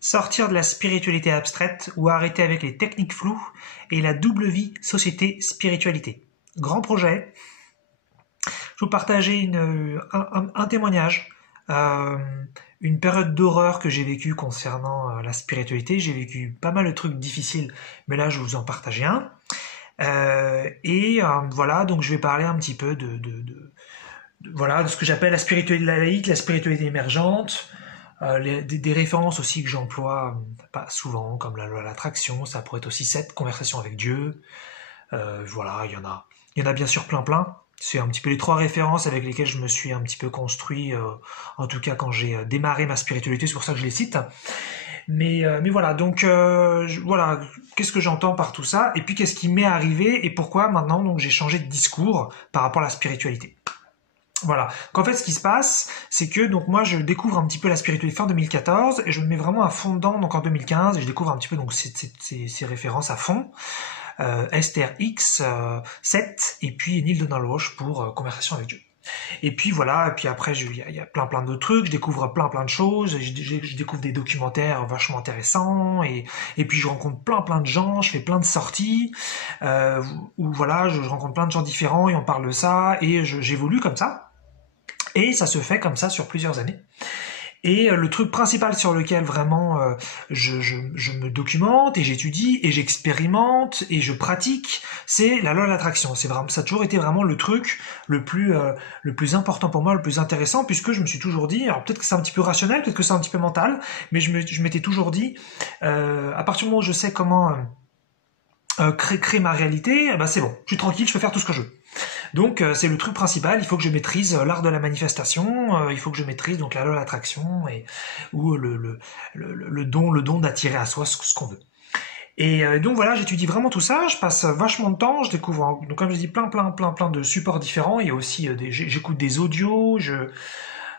Sortir de la spiritualité abstraite ou arrêter avec les techniques floues et la double vie société-spiritualité. Grand projet. Je vais vous partager un témoignage, une période d'horreur que j'ai vécue concernant la spiritualité. J'ai vécu pas mal de trucs difficiles, mais là je vais vous en partager un. Voilà, donc je vais parler un petit peu de ce que j'appelle la spiritualité laïque, la spiritualité émergente. Des références aussi que j'emploie pas souvent, comme la loi de l'attraction, ça pourrait être aussi cette conversation avec Dieu. Voilà, il y en a bien sûr plein. C'est un petit peu les trois références avec lesquelles je me suis un petit peu construit, en tout cas quand j'ai démarré ma spiritualité, c'est pour ça que je les cite. Mais voilà, donc voilà, qu'est-ce que j'entends par tout ça, et puis qu'est-ce qui m'est arrivé, et pourquoi maintenant donc j'ai changé de discours par rapport à la spiritualité. Voilà. Qu'en fait, ce qui se passe, c'est que donc moi je découvre un petit peu la spiritualité fin 2014 et je me mets vraiment à fond dedans donc en 2015 et je découvre un petit peu donc ces références à fond. STRX 7 et puis Neale Donald Walsch pour Conversation avec Dieu. Et puis voilà, et puis après il y a plein d'autres trucs, je découvre plein de choses, je découvre des documentaires vachement intéressants et puis je rencontre plein de gens, je fais plein de sorties où voilà, je rencontre plein de gens différents et on parle de ça et j'évolue comme ça. Et ça se fait comme ça sur plusieurs années. Et le truc principal sur lequel vraiment je me documente et j'étudie et j'expérimente et je pratique, c'est la loi de l'attraction. Ça a toujours été vraiment le truc le plus important pour moi, le plus intéressant, puisque je me suis toujours dit, alors peut-être que c'est un petit peu rationnel, peut-être que c'est un petit peu mental, mais je m'étais toujours dit, à partir du moment où je sais comment créer ma réalité, ben c'est bon, je suis tranquille, je peux faire tout ce que je veux. Donc c'est le truc principal, il faut que je maîtrise l'art de la manifestation, il faut que je maîtrise donc la loi de l'attraction ou le don d'attirer à soi ce qu'on veut. Et donc voilà, j'étudie vraiment tout ça, je passe vachement de temps, je découvre donc comme je dis plein de supports différents, il y a aussi j'écoute des audios,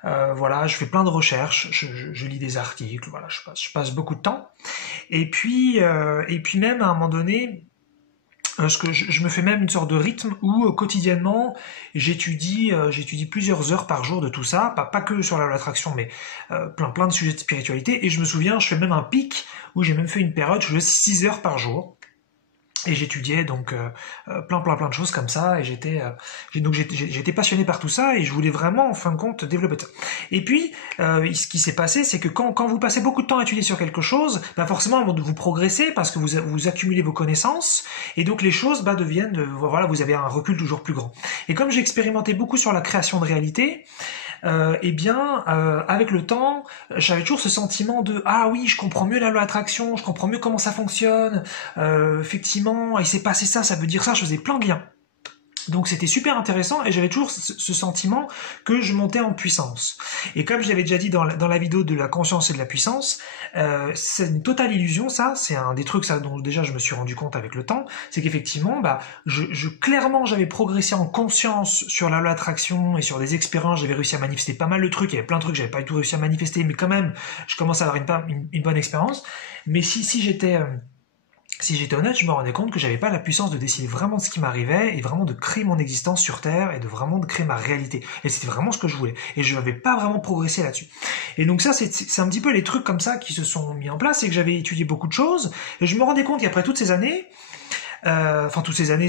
voilà, je fais plein de recherches, je lis des articles, voilà, je passe beaucoup de temps. Et puis même à un moment donné, je me fais même une sorte de rythme où quotidiennement j'étudie plusieurs heures par jour de tout ça, pas que sur l'attraction, mais plein de sujets de spiritualité. Et je me souviens, je fais même un pic où j'ai même fait une période où je faisais 6 heures par jour. Et j'étudiais donc plein de choses comme ça, et j'étais passionné par tout ça, et je voulais vraiment en fin de compte développer ça. Et puis ce qui s'est passé, c'est que quand vous passez beaucoup de temps à étudier sur quelque chose, bah forcément vous progressez parce que vous accumulez vos connaissances, et donc les choses deviennent, voilà, vous avez un recul toujours plus grand. Et comme j'ai expérimenté beaucoup sur la création de réalité, avec le temps, j'avais toujours ce sentiment de ah oui, je comprends mieux la loi d'attraction, je comprends mieux comment ça fonctionne. Effectivement, il s'est passé ça, ça veut dire ça. Je faisais plein de liens. Donc c'était super intéressant et j'avais toujours ce sentiment que je montais en puissance. Et comme je l'avais déjà dit dans la vidéo de la conscience et de la puissance, c'est une totale illusion ça, c'est un des trucs ça, dont déjà je me suis rendu compte avec le temps, c'est qu'effectivement clairement j'avais progressé en conscience sur la loi d'attraction et sur des expériences, j'avais réussi à manifester pas mal de trucs, il y avait plein de trucs que j'avais pas du tout réussi à manifester, mais quand même je commençais à avoir une bonne expérience. Mais si j'étais honnête, je me rendais compte que j'avais pas la puissance de décider vraiment de ce qui m'arrivait et vraiment de créer mon existence sur Terre et de vraiment de créer ma réalité. Et c'était vraiment ce que je voulais. Et je n'avais pas vraiment progressé là-dessus. Et donc ça, c'est un petit peu les trucs comme ça qui se sont mis en place, c'est que j'avais étudié beaucoup de choses et je me rendais compte qu'après toutes ces années,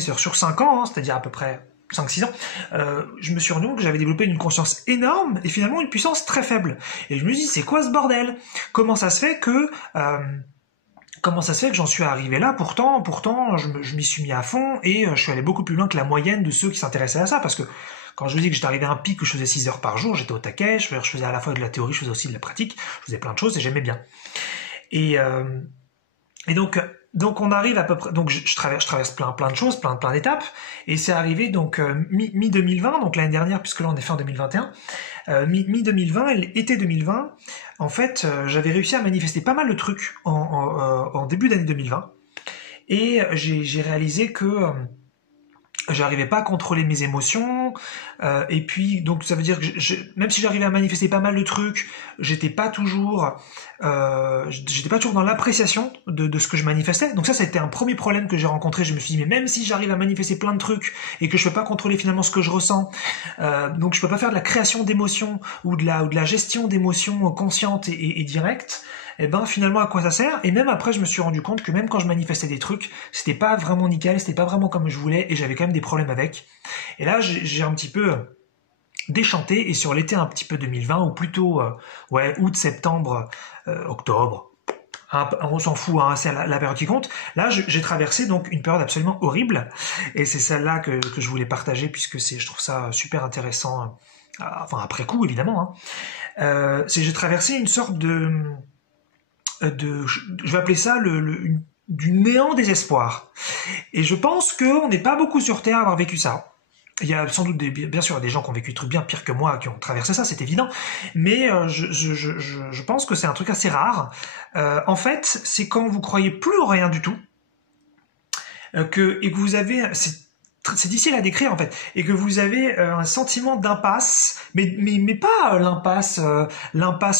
sur 5 ans, c'est-à-dire à peu près 5-6 ans, je me suis rendu compte que j'avais développé une conscience énorme et finalement une puissance très faible. Et je me suis dit, c'est quoi ce bordel ? Comment ça se fait que j'en suis arrivé là? Pourtant, je m'y suis mis à fond et je suis allé beaucoup plus loin que la moyenne de ceux qui s'intéressaient à ça, parce que quand je vous dis que j'étais arrivé à un pic où je faisais 6 heures par jour, j'étais au taquet, je faisais à la fois de la théorie, je faisais aussi de la pratique, je faisais plein de choses et j'aimais bien. Et donc on arrive à peu près, donc je traverse plein de choses, plein d'étapes, et c'est arrivé donc mi 2020, donc l'année dernière, puisque là on est fin 2021, mi 2020, été 2020, en fait j'avais réussi à manifester pas mal de trucs en début d'année 2020, et j'ai réalisé que j'arrivais pas à contrôler mes émotions, et puis donc ça veut dire que même si j'arrivais à manifester pas mal de trucs, j'étais pas toujours dans l'appréciation de ce que je manifestais. Donc ça a été un premier problème que j'ai rencontré. Je me suis dit, mais même si j'arrive à manifester plein de trucs et que je peux pas contrôler finalement ce que je ressens, donc je peux pas faire de la création d'émotions ou de la gestion d'émotions conscientes et directes, et ben finalement à quoi ça sert? Et même après je me suis rendu compte que même quand je manifestais des trucs, c'était pas vraiment nickel, c'était pas vraiment comme je voulais et j'avais quand même des problèmes avec. Et là j'ai un petit peu déchanté et sur l'été un petit peu 2020 ou plutôt ouais août, septembre, octobre. On s'en fout, hein, c'est la période qui compte. Là, j'ai traversé donc une période absolument horrible, et c'est celle-là que je voulais partager puisque je trouve ça super intéressant. Enfin après coup évidemment. Hein. J'ai traversé une sorte je vais appeler ça du néant désespoir. Et je pense qu'on n'est pas beaucoup sur Terre à avoir vécu ça. Il y a sans doute bien sûr des gens qui ont vécu des trucs bien pires que moi, qui ont traversé ça, c'est évident. Mais je pense que c'est un truc assez rare. En fait, c'est quand vous croyez plus en rien du tout, et que vous avez, c'est difficile à décrire en fait, et que vous avez un sentiment d'impasse, mais pas l'impasse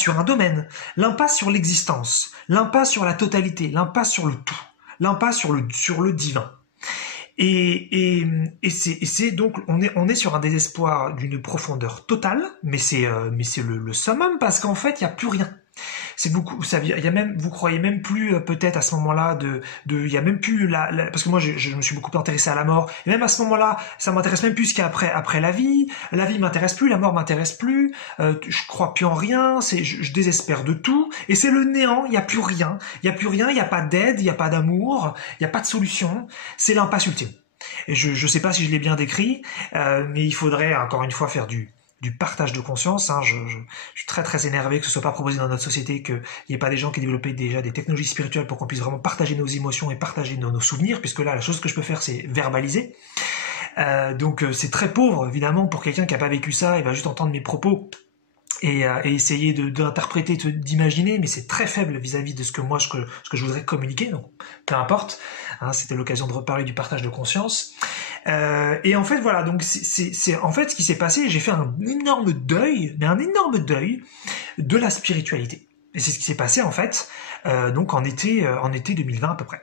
sur un domaine, l'impasse sur l'existence, l'impasse sur la totalité, l'impasse sur le tout, l'impasse sur le divin. Et c'est donc on est sur un désespoir d'une profondeur totale, mais c'est le summum parce qu'en fait il y a plus rien. C'est beaucoup, il y a même, vous croyez même plus peut-être à ce moment-là il y a même plus parce que moi je me suis beaucoup intéressé à la mort et même à ce moment-là ça m'intéresse même plus qu'après la vie m'intéresse plus, la mort m'intéresse plus, je crois plus en rien, je désespère de tout et c'est le néant, il y a plus rien, il y a pas d'aide, il y a pas d'amour, il y a pas de solution, c'est l'impasse ultime. Et je sais pas si je l'ai bien décrit, mais il faudrait encore une fois faire du partage de conscience. Hein. Je suis très très énervé que ce soit pas proposé dans notre société, qu'il n'y ait pas des gens qui développent déjà des technologies spirituelles pour qu'on puisse vraiment partager nos émotions et partager nos souvenirs, puisque là la chose que je peux faire c'est verbaliser. Donc c'est très pauvre évidemment pour quelqu'un qui n'a pas vécu ça, il va juste entendre mes propos et essayer d'interpréter, d'imaginer, mais c'est très faible vis-à-vis de ce que je voudrais communiquer, donc peu importe, hein, c'était l'occasion de reparler du partage de conscience. Et en fait voilà, donc c'est en fait ce qui s'est passé, j'ai fait un énorme deuil de la spiritualité. Et c'est ce qui s'est passé en fait, donc en été 2020 à peu près.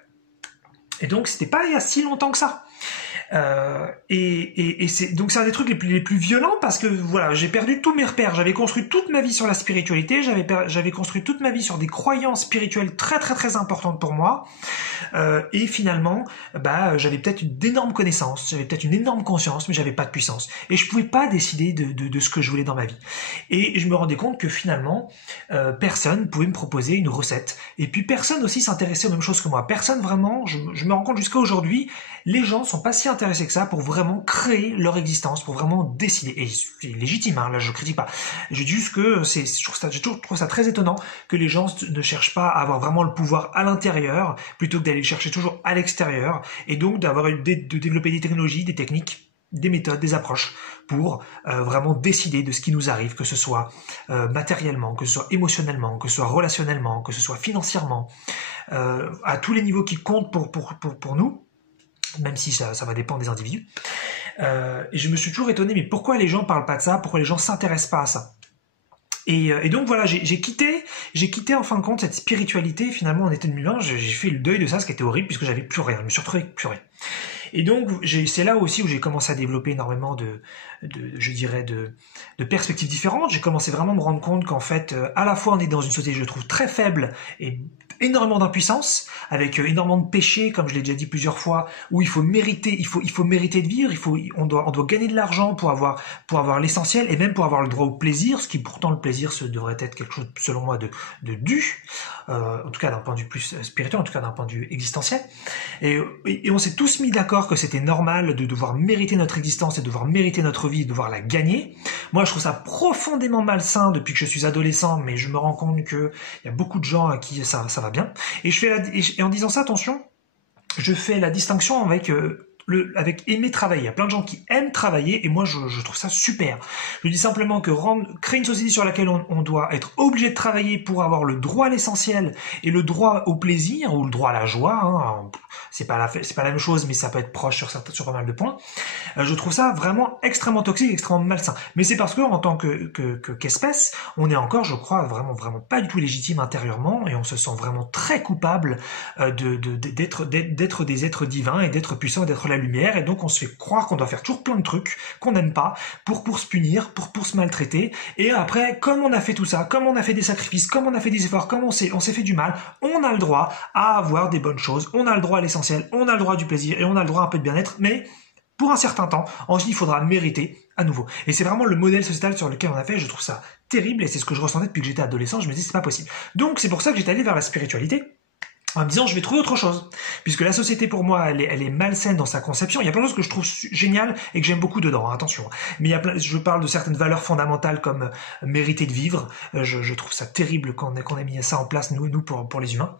Et donc c'était pas il y a si longtemps que ça. Et donc c'est un des trucs les plus violents parce que voilà, j'ai perdu tous mes repères. J'avais construit toute ma vie sur la spiritualité, j'avais construit toute ma vie sur des croyances spirituelles très très très importantes pour moi. Et finalement, j'avais peut-être d'énormes connaissances, j'avais peut-être une énorme conscience, mais j'avais pas de puissance. Et je pouvais pas décider de ce que je voulais dans ma vie. Et je me rendais compte que finalement, personne pouvait me proposer une recette. Et puis personne aussi s'intéressait aux mêmes choses que moi. Personne vraiment, je me rends compte jusqu'à aujourd'hui, les gens sont pas si intéressés que ça pour vraiment créer leur existence, pour vraiment décider. Et c'est légitime, hein, là je critique pas. Je dis juste que je trouve ça très étonnant que les gens ne cherchent pas à avoir vraiment le pouvoir à l'intérieur, plutôt que d'aller le chercher toujours à l'extérieur, et donc de développer des technologies, des techniques, des méthodes, des approches pour vraiment décider de ce qui nous arrive, que ce soit matériellement, que ce soit émotionnellement, que ce soit relationnellement, que ce soit financièrement, à tous les niveaux qui comptent pour nous, même si ça va dépendre des individus. Et je me suis toujours étonné, mais pourquoi les gens parlent pas de ça, pourquoi les gens s'intéressent pas à ça? Et donc voilà, j'ai quitté en fin de compte cette spiritualité finalement en été 2020, j'ai fait le deuil de ça, ce qui était horrible puisque j'avais plus rien, je me suis retrouvé avec plus rien. Et donc c'est là aussi où j'ai commencé à développer énormément de perspectives différentes. J'ai commencé vraiment à me rendre compte qu'en fait, à la fois on est dans une société, je trouve, très faible et énormément d'impuissance, avec énormément de péchés, comme je l'ai déjà dit plusieurs fois, où il faut mériter de vivre, on doit gagner de l'argent pour avoir l'essentiel et même pour avoir le droit au plaisir, ce qui pourtant le plaisir devrait être quelque chose selon moi de dû, en tout cas d'un point de vue plus spirituel, en tout cas d'un point de vue existentiel. Et on s'est tous mis d'accord que c'était normal de devoir mériter notre existence et de devoir mériter notre vie, de devoir la gagner. Moi, je trouve ça profondément malsain depuis que je suis adolescent, mais je me rends compte que il y a beaucoup de gens à qui ça va bien. Et en disant ça, attention, je fais la distinction avec aimer travailler. Il y a plein de gens qui aiment travailler et moi je trouve ça super. Je dis simplement que créer une société sur laquelle on doit être obligé de travailler pour avoir le droit à l'essentiel et le droit au plaisir ou le droit à la joie, hein, c'est pas la même chose mais ça peut être proche sur pas mal de points. Je trouve ça vraiment extrêmement toxique, extrêmement malsain. Mais c'est parce que en tant qu'espèce, on est encore, je crois, vraiment pas du tout légitime intérieurement et on se sent vraiment très coupable d'être des êtres divins et d'être puissants et d'être la la lumière, et donc on se fait croire qu'on doit faire toujours plein de trucs qu'on n'aime pas pour se punir, pour se maltraiter. Et après, comme on a fait tout ça, comme on a fait des sacrifices, comme on a fait des efforts, comme on s'est fait du mal, on a le droit à avoir des bonnes choses, on a le droit à l'essentiel, on a le droit du plaisir, et on a le droit à un peu de bien-être, mais pour un certain temps, ensuite il faudra mériter à nouveau. Et c'est vraiment le modèle sociétal sur lequel on a fait, je trouve ça terrible, et c'est ce que je ressentais depuis que j'étais adolescent, je me dis c'est pas possible. Donc c'est pour ça que j'étais allé vers la spiritualité, en me disant je vais trouver autre chose, puisque la société pour moi elle est malsaine dans sa conception. Il y a plein de choses que je trouve géniales et que j'aime beaucoup dedans, hein, attention, mais je parle de certaines valeurs fondamentales comme mériter de vivre. Je trouve ça terrible qu'on ait mis ça en place nous pour les humains,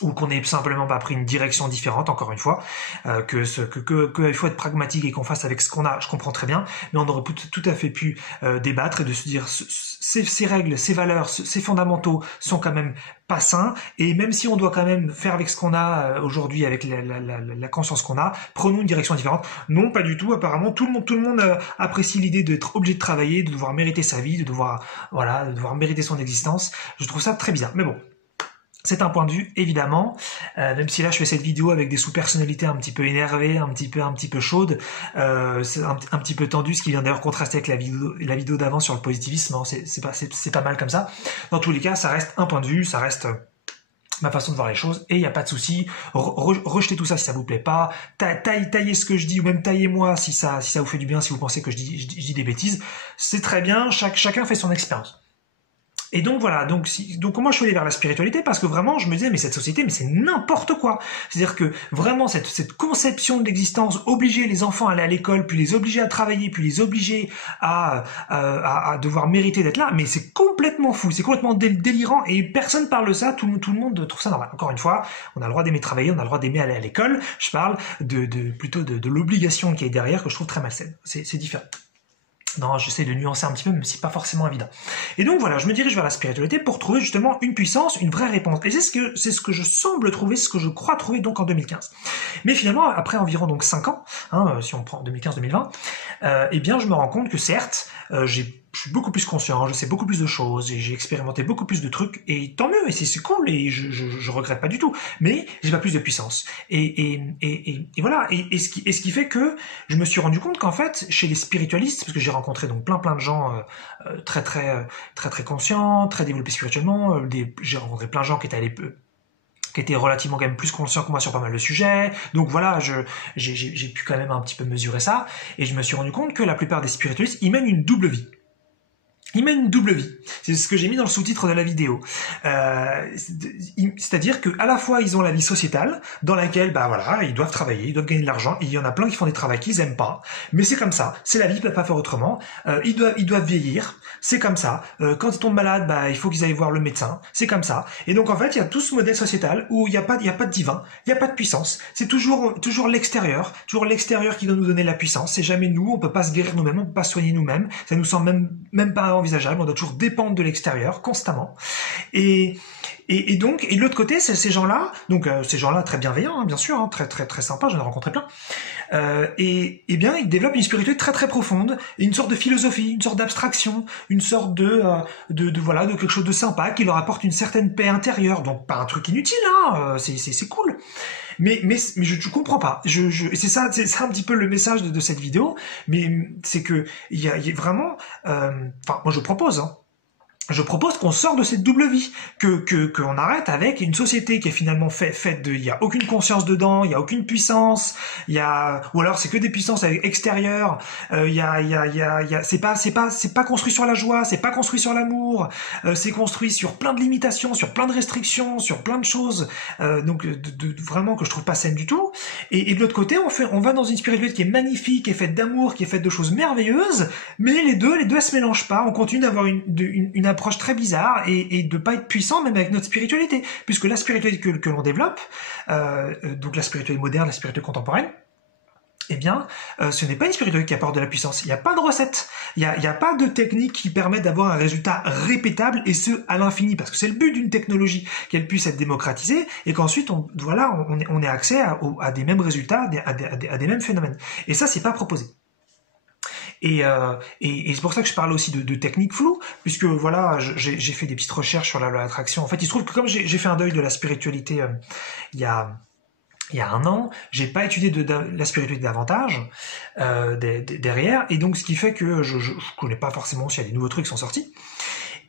ou qu'on ait simplement pas pris une direction différente, encore une fois, qu'il faut être pragmatique et qu'on fasse avec ce qu'on a, je comprends très bien, mais on aurait tout à fait pu débattre et de se dire ces règles, ces valeurs, ces fondamentaux sont quand même pas sains, et même si on doit quand même faire avec ce qu'on a aujourd'hui, avec la conscience qu'on a, prenons une direction différente. Non, pas du tout, apparemment tout le monde apprécie l'idée d'être obligé de travailler, de devoir mériter sa vie, de devoir mériter son existence. Je trouve ça très bizarre, mais bon. C'est un point de vue, évidemment, même si là je fais cette vidéo avec des sous-personnalités un petit peu énervées, un petit peu chaudes, c'est un petit peu tendu, ce qui vient d'ailleurs contraster avec la vidéo d'avant sur le positivisme, hein, c'est pas mal comme ça. Dans tous les cas, ça reste un point de vue, ça reste ma façon de voir les choses, et il n'y a pas de souci, rejetez tout ça si ça vous plaît pas, taillez ce que je dis, ou même taillez-moi si ça vous fait du bien, si vous pensez que je dis des bêtises, c'est très bien, chacun fait son expérience. Et donc voilà, donc moi je suis allé vers la spiritualité parce que vraiment je me disais mais cette société mais c'est n'importe quoi. C'est-à-dire que vraiment cette conception de l'existence, obliger les enfants à aller à l'école, puis les obliger à travailler, puis les obliger à devoir mériter d'être là, mais c'est complètement fou, c'est complètement délirant et personne parle de ça, tout le monde trouve ça normal. Encore une fois, on a le droit d'aimer travailler, on a le droit d'aimer aller à l'école, je parle plutôt de l'obligation qui est derrière que je trouve très malsaine, c'est différent. Non, j'essaie de nuancer un petit peu, même si c'est pas forcément évident. Et donc voilà, je me dirige vers la spiritualité pour trouver justement une puissance, une vraie réponse. Et c'est ce que je semble trouver, ce que je crois trouver donc en 2015. Mais finalement, après environ donc 5 ans, si on prend 2015-2020, eh bien je me rends compte que certes, je suis beaucoup plus conscient, je sais beaucoup plus de choses, et j'ai expérimenté beaucoup plus de trucs, et tant mieux, et c'est cool, et je regrette pas du tout, mais j'ai pas plus de puissance. Et voilà, et ce qui fait que je me suis rendu compte qu'en fait, chez les spiritualistes, parce que j'ai rencontré donc plein de gens très conscients, très développés spirituellement, j'ai rencontré plein de gens qui étaient relativement quand même plus conscients que moi sur pas mal de sujets, donc voilà, j'ai pu quand même un petit peu mesurer ça, et je me suis rendu compte que la plupart des spiritualistes, ils mènent une double vie. Ils mènent une double vie. C'est ce que j'ai mis dans le sous-titre de la vidéo. C'est-à-dire que à la fois ils ont la vie sociétale dans laquelle ils doivent travailler, ils doivent gagner de l'argent. Il y en a plein qui font des travaux qu'ils aiment pas, mais c'est comme ça. C'est la vie, ils peuvent pas faire autrement. Ils doivent vieillir. C'est comme ça. Quand ils tombent malades, il faut qu'ils aillent voir le médecin. C'est comme ça. Et donc en fait, il y a tout ce modèle sociétal où il y a pas de divin, il y a pas de puissance. C'est toujours l'extérieur qui doit nous donner la puissance. C'est jamais nous. On peut pas se guérir nous-mêmes, on peut pas soigner nous-mêmes. Ça nous semble même pas envisageable, on doit toujours dépendre de l'extérieur constamment. Et de l'autre côté, c'est ces gens-là, ces gens-là très bienveillants, bien sûr, très sympas, j'en ai rencontré plein. Et bien, ils développent une spiritualité très profonde, et une sorte de philosophie, une sorte d'abstraction, une sorte de quelque chose de sympa qui leur apporte une certaine paix intérieure. Donc pas un truc inutile, c'est cool. Mais je comprends pas. C'est ça un petit peu le message de cette vidéo. Mais c'est que il y a vraiment, moi je propose. Je propose qu'on sorte de cette double vie, qu'on arrête avec une société qui est finalement faite de, il y a aucune conscience dedans, il y a aucune puissance, ou alors c'est que des puissances extérieures, c'est pas construit sur la joie, c'est pas construit sur l'amour, c'est construit sur plein de limitations, sur plein de restrictions, sur plein de choses, vraiment que je trouve pas saine du tout. Et de l'autre côté, on va dans une spiritualité qui est magnifique, qui est faite d'amour, qui est faite de choses merveilleuses, mais les deux se mélangent pas. On continue d'avoir une approche très bizarre et de pas être puissant même avec notre spiritualité, puisque la spiritualité que l'on développe, donc la spiritualité moderne, la spiritualité contemporaine, eh bien, ce n'est pas une spiritualité qui apporte de la puissance. Il n'y a pas de recette. Il n'y a pas de technique qui permet d'avoir un résultat répétable, et ce, à l'infini, parce que c'est le but d'une technologie, qu'elle puisse être démocratisée, et qu'ensuite, on ait accès à des mêmes résultats, à des mêmes phénomènes. Et ça, c'est pas proposé. Et c'est pour ça que je parle aussi de techniques floues, puisque voilà, j'ai fait des petites recherches sur la loi d'attraction. En fait, il se trouve que comme j'ai fait un deuil de la spiritualité il y a il y a un an, j'ai pas étudié la spiritualité davantage derrière, et donc ce qui fait que je connais pas forcément s'il y a des nouveaux trucs qui sont sortis.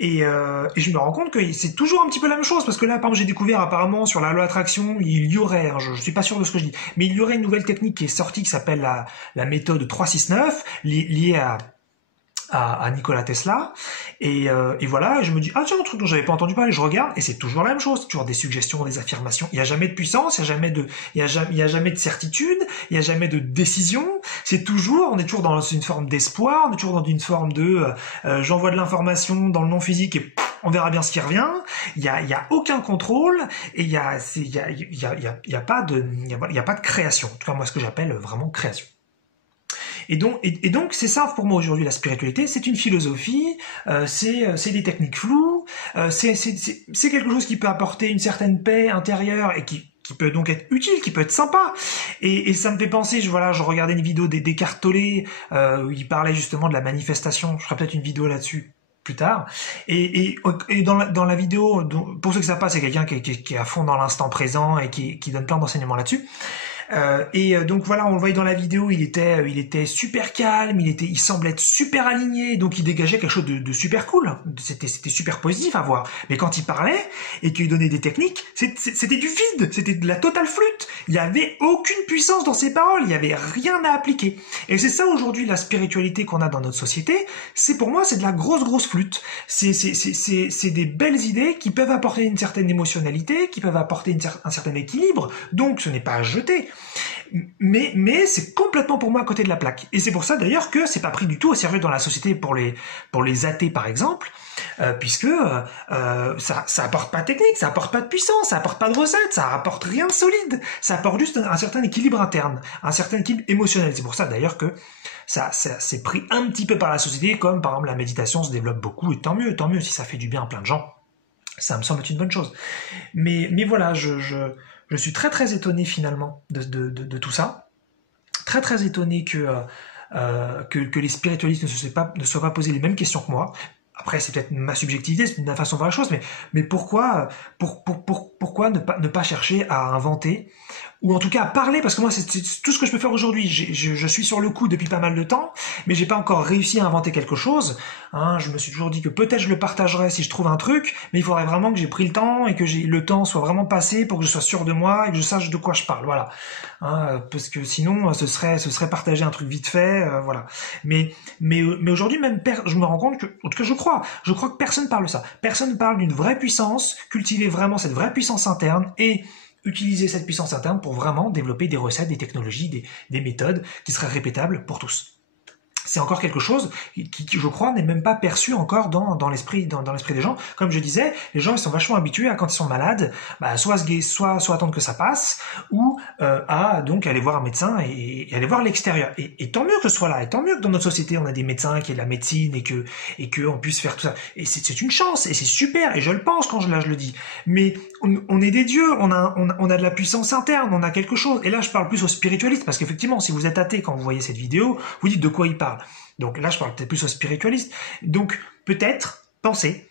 Et je me rends compte que c'est toujours un petit peu la même chose, parce que là, par exemple, j'ai découvert apparemment sur la loi d'attraction, il y aurait, hein, je suis pas sûr de ce que je dis, mais il y aurait une nouvelle technique qui est sortie qui s'appelle la méthode 369, liée à Nikola Tesla, et voilà, et je me dis, ah tiens, un truc dont j'avais pas entendu parler, je regarde, et c'est toujours la même chose, toujours des suggestions, des affirmations, il y a jamais de puissance, il y a jamais de certitude, il y a jamais de décision, on est toujours dans une forme d'espoir, on est toujours dans une forme de, j'envoie de l'information dans le non physique et on verra bien ce qui revient, il y a aucun contrôle, et il y a pas de création, en tout cas moi ce que j'appelle vraiment création. Et donc c'est ça pour moi aujourd'hui la spiritualité, c'est une philosophie, c'est des techniques floues, c'est quelque chose qui peut apporter une certaine paix intérieure et qui peut donc être utile, qui peut être sympa. Et ça me fait penser, je regardais une vidéo d'Eckhart Tolle où il parlait justement de la manifestation, je ferai peut-être une vidéo là-dessus plus tard. Et dans la vidéo, pour ceux que ça passe, c'est quelqu'un qui est à fond dans l'instant présent et qui donne plein d'enseignements là-dessus. Donc voilà, on le voyait dans la vidéo, il était super calme, il semblait être super aligné, donc il dégageait quelque chose de super cool. C'était super positif à voir. Mais quand il parlait et qu'il donnait des techniques, c'était du vide, c'était de la totale flûte. Il n'y avait aucune puissance dans ses paroles, il n'y avait rien à appliquer. Et c'est ça aujourd'hui la spiritualité qu'on a dans notre société. Pour moi, c'est de la grosse flûte. C'est des belles idées qui peuvent apporter une certaine émotionnalité, qui peuvent apporter un certain équilibre. Donc ce n'est pas à jeter. Mais c'est complètement pour moi à côté de la plaque. Et c'est pour ça d'ailleurs que c'est pas pris du tout au sérieux dans la société pour les athées par exemple, puisque ça apporte pas de technique, ça apporte pas de puissance, ça apporte pas de recette, ça apporte rien de solide, ça apporte juste un certain équilibre interne, un certain équilibre émotionnel. C'est pour ça d'ailleurs que ça c'est pris un petit peu par la société, comme par exemple la méditation se développe beaucoup, et tant mieux si ça fait du bien à plein de gens, ça me semble être une bonne chose. Mais voilà, je suis très étonné finalement de tout ça, très étonné que les spiritualistes ne se soient pas posé les mêmes questions que moi. Après, c'est peut-être ma subjectivité, c'est ma façon de voir la chose, mais pourquoi ne pas chercher à inventer, ou en tout cas à parler, parce que moi c'est tout ce que je peux faire aujourd'hui. Je suis sur le coup depuis pas mal de temps, mais j'ai pas encore réussi à inventer quelque chose. Je me suis toujours dit que peut-être je le partagerais si je trouve un truc, mais il faudrait vraiment que j'ai pris le temps et que le temps soit vraiment passé pour que je sois sûr de moi et que je sache de quoi je parle. Voilà, parce que sinon ce serait partager un truc vite fait, voilà. Mais aujourd'hui même, je me rends compte que, en tout cas je crois que personne parle de ça. Personne parle d'une vraie puissance, cultiver vraiment cette vraie puissance interne et utiliser cette puissance interne pour vraiment développer des recettes, des technologies, des méthodes qui seraient répétables pour tous. C'est encore quelque chose qui, je crois, n'est même pas perçu encore dans l'esprit des gens. Comme je disais, les gens ils sont vachement habitués à, quand ils sont malades, soit attendre que ça passe, ou à donc aller voir un médecin et aller voir l'extérieur. Et tant mieux que ce soit là, et tant mieux que dans notre société on a des médecins qui aient de la médecine et que on puisse faire tout ça. Et c'est une chance, et c'est super, et je le pense quand je le dis. Mais on est des dieux, on a de la puissance interne, on a quelque chose. Et là je parle plus aux spiritualistes, parce qu'effectivement, si vous êtes athée quand vous voyez cette vidéo, vous dites de quoi il parle. Donc là, je parle peut-être plus aux spiritualistes. Donc peut-être, pensez,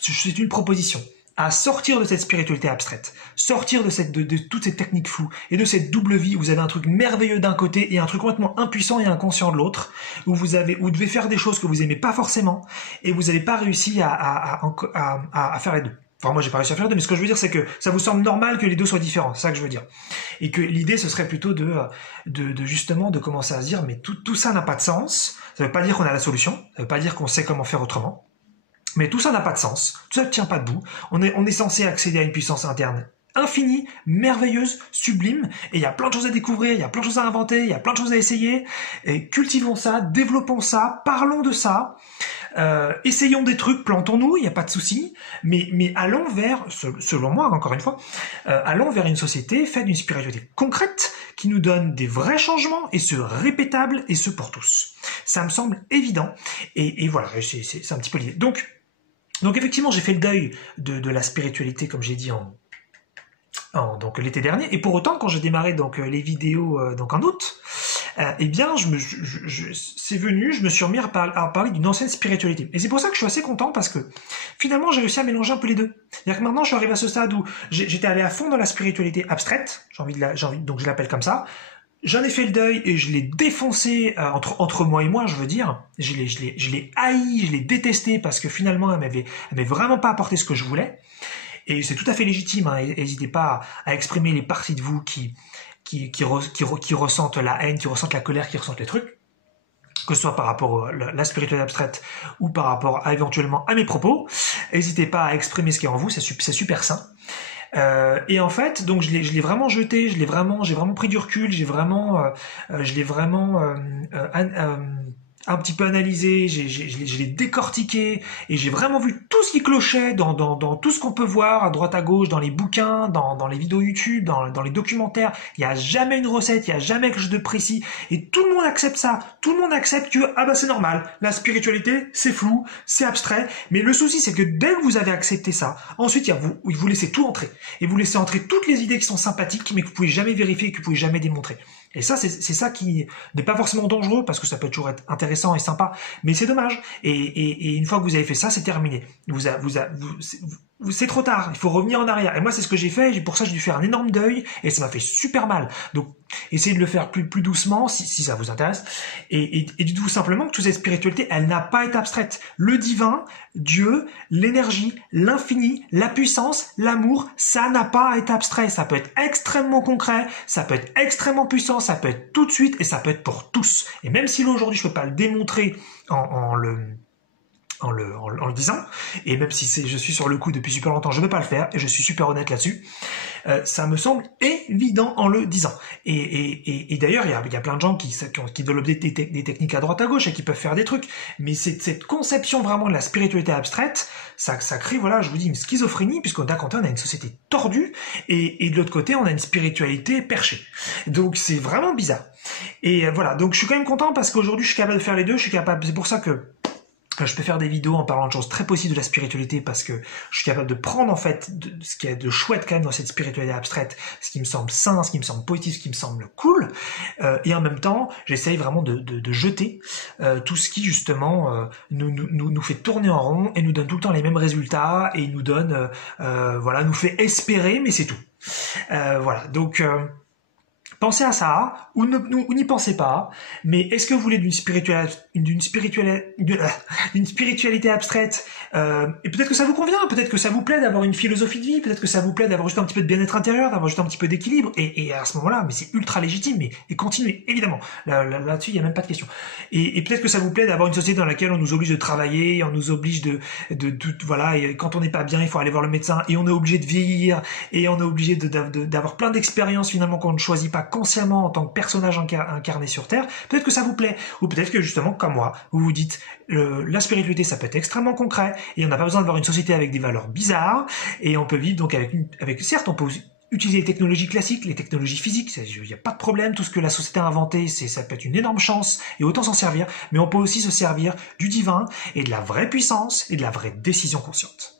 c'est une proposition, à sortir de cette spiritualité abstraite, sortir de toutes ces techniques floues et de cette double vie où vous avez un truc merveilleux d'un côté et un truc complètement impuissant et inconscient de l'autre, où vous devez faire des choses que vous aimez pas forcément et vous n'avez pas réussi à faire les deux. Enfin, moi, j'ai pas réussi à faire deux, mais ce que je veux dire, c'est que ça vous semble normal que les deux soient différents. C'est ça que je veux dire. Et que l'idée, ce serait plutôt justement, de commencer à se dire, mais tout ça n'a pas de sens. Ça veut pas dire qu'on a la solution. Ça veut pas dire qu'on sait comment faire autrement. Mais tout ça n'a pas de sens. Tout ça ne tient pas debout. On est censé accéder à une puissance interne infinie, merveilleuse, sublime, et il y a plein de choses à découvrir, il y a plein de choses à inventer, il y a plein de choses à essayer, et cultivons ça, développons ça, parlons de ça, essayons des trucs, plantons-nous, il n'y a pas de souci, mais allons vers, selon moi, encore une fois, allons vers une société faite d'une spiritualité concrète, qui nous donne des vrais changements, et ce répétable, et ce pour tous. Ça me semble évident, et voilà, c'est un petit peu l'idée. Donc effectivement, j'ai fait le deuil de la spiritualité, comme j'ai dit donc l'été dernier, et pour autant quand j'ai démarré donc les vidéos donc en août, eh bien, c'est venu, je me suis remis à parler d'une ancienne spiritualité. Et c'est pour ça que je suis assez content parce que finalement, j'ai réussi à mélanger un peu les deux. C'est-à-dire que maintenant, je suis arrivé à ce stade où j'étais allé à fond dans la spiritualité abstraite, donc je l'appelle comme ça. J'en ai fait le deuil et je l'ai défoncé entre moi et moi, je veux dire. Je l'ai haï, je l'ai détesté parce que finalement, elle m'avait vraiment pas apporté ce que je voulais. Et c'est tout à fait légitime. Hein. N'hésitez pas à exprimer les parties de vous qui ressentent la haine, qui ressentent la colère, qui ressentent les trucs, que ce soit par rapport à la spiritualité abstraite ou par rapport éventuellement à mes propos. N'hésitez pas à exprimer ce qui est en vous, c'est super sain. Et en fait, donc je l'ai vraiment jeté, j'ai vraiment pris du recul, je l'ai vraiment un petit peu analysé, je l'ai décortiqué et j'ai vraiment vu tout ce qui clochait dans tout ce qu'on peut voir à droite à gauche, dans les bouquins, dans les vidéos YouTube, dans les documentaires. Il n'y a jamais une recette, il n'y a jamais quelque chose de précis et tout le monde accepte ça. Tout le monde accepte que c'est normal, la spiritualité c'est flou, c'est abstrait. Mais le souci c'est que dès que vous avez accepté ça, ensuite vous laissez tout entrer et vous laissez entrer toutes les idées qui sont sympathiques mais que vous pouvez jamais vérifier, que vous pouvez jamais démontrer. Et ça, c'est ça qui n'est pas forcément dangereux, parce que ça peut toujours être intéressant et sympa, mais c'est dommage. Et une fois que vous avez fait ça, c'est terminé. C'est trop tard, il faut revenir en arrière. Et moi, c'est ce que j'ai fait, et pour ça, j'ai dû faire un énorme deuil, et ça m'a fait super mal. Donc, essayez de le faire plus doucement, si ça vous intéresse. Et dites-vous simplement que toute cette spiritualité, elle n'a pas été abstraite. Le divin, Dieu, l'énergie, l'infini, la puissance, l'amour, ça n'a pas à être abstrait. Ça peut être extrêmement concret, ça peut être extrêmement puissant, ça peut être tout de suite, et ça peut être pour tous. Et même si là, aujourd'hui, je peux pas le démontrer en le disant, et même si je suis sur le coup depuis super longtemps, je ne vais pas le faire, et je suis super honnête là-dessus, ça me semble évident en le disant. Et d'ailleurs, il y a plein de gens qui développent des techniques à droite à gauche et qui peuvent faire des trucs, mais cette conception vraiment de la spiritualité abstraite, ça crée, voilà, je vous dis, une schizophrénie, puisqu'on d'un côté, on a une société tordue, et de l'autre côté, on a une spiritualité perchée. Donc c'est vraiment bizarre. Et voilà, donc je suis quand même content parce qu'aujourd'hui, je suis capable de faire les deux, c'est pour ça que je peux faire des vidéos en parlant de choses très possibles de la spiritualité parce que je suis capable de prendre en fait ce qu'il y a de chouette quand même dans cette spiritualité abstraite, ce qui me semble sain, ce qui me semble positif, ce qui me semble cool, et en même temps j'essaye vraiment de jeter tout ce qui justement nous fait tourner en rond et nous donne tout le temps les mêmes résultats et nous donne voilà, nous fait espérer, mais c'est tout. Voilà, donc pensez à ça, ou n'y pensez pas, mais est-ce que vous voulez d'une spiritualité abstraite, et peut-être que ça vous convient, peut-être que ça vous plaît d'avoir une philosophie de vie, peut-être que ça vous plaît d'avoir juste un petit peu de bien-être intérieur, d'avoir juste un petit peu d'équilibre, et à ce moment-là, mais c'est ultra légitime, et continuez, évidemment, là-dessus, il n'y a même pas de question. Et peut-être que ça vous plaît d'avoir une société dans laquelle on nous oblige de travailler, on nous oblige voilà, et quand on n'est pas bien, il faut aller voir le médecin, et on est obligé de vieillir, et on est obligé d'avoir plein d'expériences finalement qu'on ne choisit pas consciemment en tant que personnage incarné sur Terre. Peut-être que ça vous plaît, ou peut-être que justement, comme moi, vous vous dites la spiritualité, ça peut être extrêmement concret, et on n'a pas besoin d'avoir une société avec des valeurs bizarres, et on peut vivre donc certes, on peut utiliser les technologies classiques, les technologies physiques, il n'y a pas de problème, tout ce que la société a inventé, ça peut être une énorme chance, et autant s'en servir, mais on peut aussi se servir du divin, et de la vraie puissance, et de la vraie décision consciente.